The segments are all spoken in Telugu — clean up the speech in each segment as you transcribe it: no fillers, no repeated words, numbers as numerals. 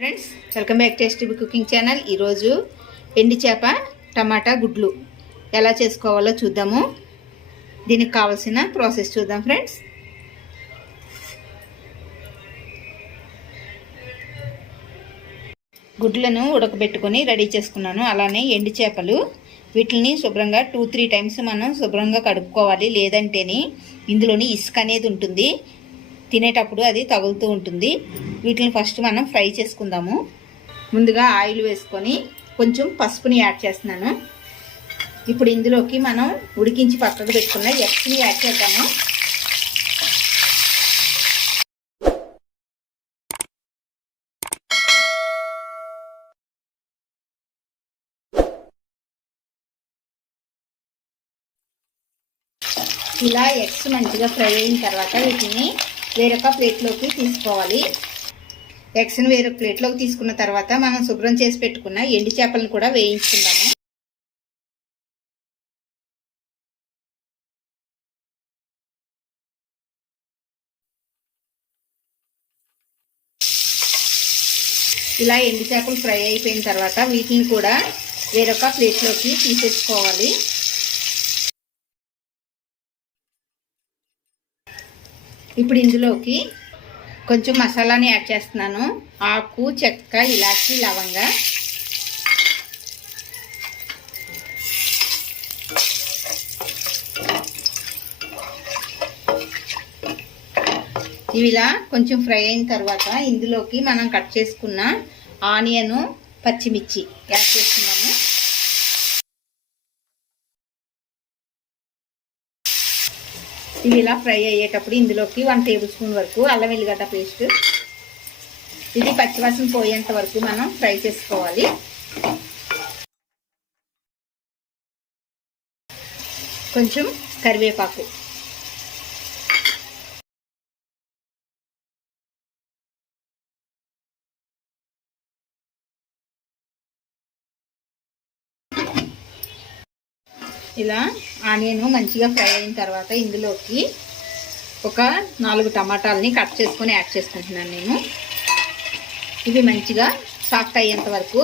Friends, welcome back to tasty cooking channel. ఈరోజు ఎండి చేప టమాటా గుడ్లు ఎలా చేసుకోవాలో చూద్దాము. దీనికి కావాల్సిన ప్రాసెస్ చూద్దాం ఫ్రెండ్స్. గుడ్లను ఉడకబెట్టుకొని రెడీ చేసుకున్నాను. అలానే ఎండి చేపలు, వీటిని శుభ్రంగా 2-3 టైమ్స్ మనం శుభ్రంగా కడుక్కోవాలి. లేదంటేనే ఇందులోని ఇసుక అనేది ఉంటుంది, తినేటప్పుడు అది తగులుతూ ఉంటుంది. వీటిని ఫస్ట్ మనం ఫ్రై చేసుకుందాము. ముందుగా ఆయిల్ వేసుకొని కొంచెం పసుపుని యాడ్ చేస్తున్నాను. ఇప్పుడు ఇందులోకి మనం ఉడికించి పక్కకు పెట్టుకున్న ఎగ్స్ని యాడ్ చేద్దాము. ఇలా ఎగ్స్ మంచిగా ఫ్రై అయిన తర్వాత వీటిని వేరొక ప్లేట్లోకి తీసుకోవాలి. ఎగ్స్ని వేరొక ప్లేట్లోకి తీసుకున్న తర్వాత మనం శుభ్రం చేసి పెట్టుకున్న ఎండి చేపలను కూడా వేయించుకుందాము. ఇలా ఎండి చేపలు ఫ్రై అయిపోయిన తర్వాత వీటిని కూడా వేరొక ప్లేట్లోకి తీసేసుకోవాలి. ఇప్పుడు ఇందులోకి కొంచెం మసాలాని యాడ్ చేస్తున్నాను. ఆకు, చెక్క, ఇలాచి, లవంగ. ఇవి ఇలా కొంచెం ఫ్రై అయిన తర్వాత ఇందులోకి మనం కట్ చేసుకున్న ఆనియన్, పచ్చిమిర్చి యాడ్ చేస్తున్నాము. ఇవి ఇలా ఫ్రై అయ్యేటప్పుడు ఇందులోకి 1 టేబుల్ స్పూన్ వరకు అల్లం వెల్లిగడ్డ పేస్ట్, ఇది పచ్చివాసన పోయేంత వరకు మనం ఫ్రై చేసుకోవాలి. కొంచెం కరివేపాకు, ఇలా ఆనియన్ మంచిగా ఫ్రై అయిన తర్వాత ఇందులోకి ఒక 4 టమాటాలని కట్ చేసుకొని యాడ్ చేసుకుంటున్నాను నేను. ఇవి మంచిగా సాఫ్ట్ అయ్యేంత వరకు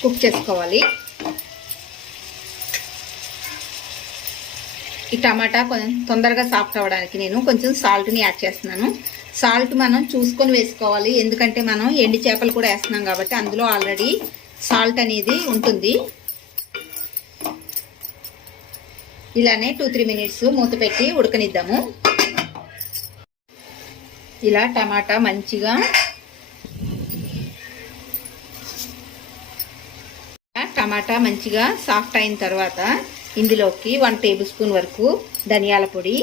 కుక్ చేసుకోవాలి. ఈ టమాటా తొందరగా సాఫ్ట్ అవ్వడానికి నేను కొంచెం సాల్ట్ని యాడ్ చేస్తున్నాను. సాల్ట్ మనం చూసుకొని వేసుకోవాలి, ఎందుకంటే మనం ఎండి చేపలు కూడా వేస్తున్నాం కాబట్టి అందులో ఆల్రెడీ సాల్ట్ అనేది ఉంటుంది. ఇలానే 2-3 మినిట్స్ మూత పెట్టి ఉడకనిద్దాము. ఇలా టమాటా మంచిగా సాఫ్ట్ అయిన తర్వాత ఇందులోకి 1 టేబుల్ స్పూన్ వరకు ధనియాల పొడి,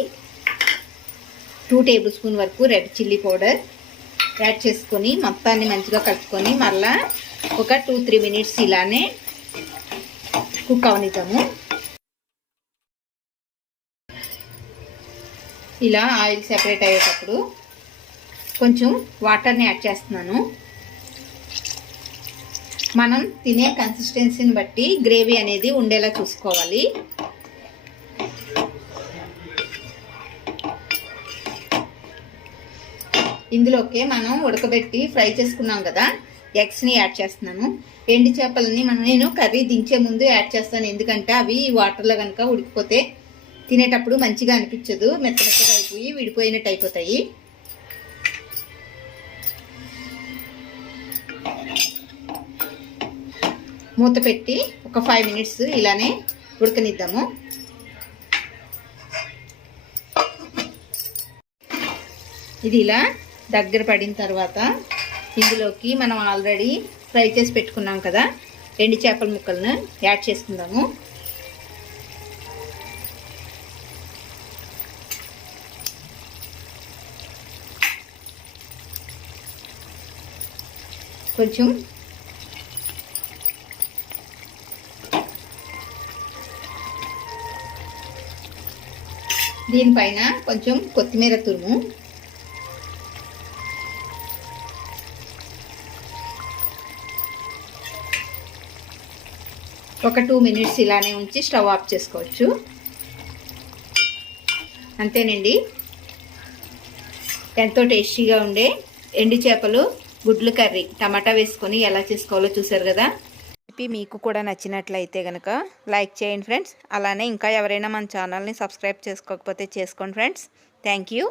2 టేబుల్ స్పూన్ వరకు రెడ్ చిల్లీ పౌడర్ యాడ్ చేసుకొని మొత్తాన్ని మంచిగా కలుపుకొని మళ్ళా ఒక 2-3 మినిట్స్ ఇలానే కుక్ అవనిద్దాము. ఇలా ఆయిల్ సెపరేట్ అయ్యేటప్పుడు కొంచెం వాటర్ని యాడ్ చేస్తున్నాను. మనం తినే కన్సిస్టెన్సీని బట్టి గ్రేవీ అనేది ఉండేలా చూసుకోవాలి. ఇందులోకి మనం ఉడకబెట్టి ఫ్రై చేసుకున్నాం కదా, ఎగ్స్ని యాడ్ చేస్తున్నాను. ఎండి చేపలని నేను కర్రీ దించే ముందు యాడ్ చేస్తాను, ఎందుకంటే అవి వాటర్లో కనుక ఉడికిపోతే తినేటప్పుడు మంచిగా అనిపించదు, మెత్తగా అయిపోయి విడిపోయినట్టు అయిపోతాయి. మూత పెట్టి ఒక 5 మినిట్స్ ఇలానే ఉడకనిద్దాము. ఇది ఇలా దగ్గర పడిన తర్వాత ఇందులోకి మనం ఆల్రెడీ ఫ్రై చేసి పెట్టుకున్నాం కదా ఎండి చేపల ముక్కలను యాడ్ చేసుకుందాము. కొంచెం దీనిపైన కొంచెం కొత్తిమీర తురుము, ఒక 2 మినిట్స్ ఇలానే ఉంచి స్టవ్ ఆఫ్ చేసుకోవచ్చు. అంతేనండి, ఎంతో టేస్టీగా ఉండే ఎండి చేపలు గుడ్లు కర్రీ టమాటా వేసుకొని ఎలా చేసుకోవాలో చూసారు కదా. మీకు కూడా నచ్చినట్లయితే కనుక లైక్ చేయండి ఫ్రెండ్స్. అలానే ఇంకా ఎవరైనా మన ఛానల్ని సబ్స్క్రైబ్ చేసుకోకపోతే చేసుకోండి ఫ్రెండ్స్. Thank you.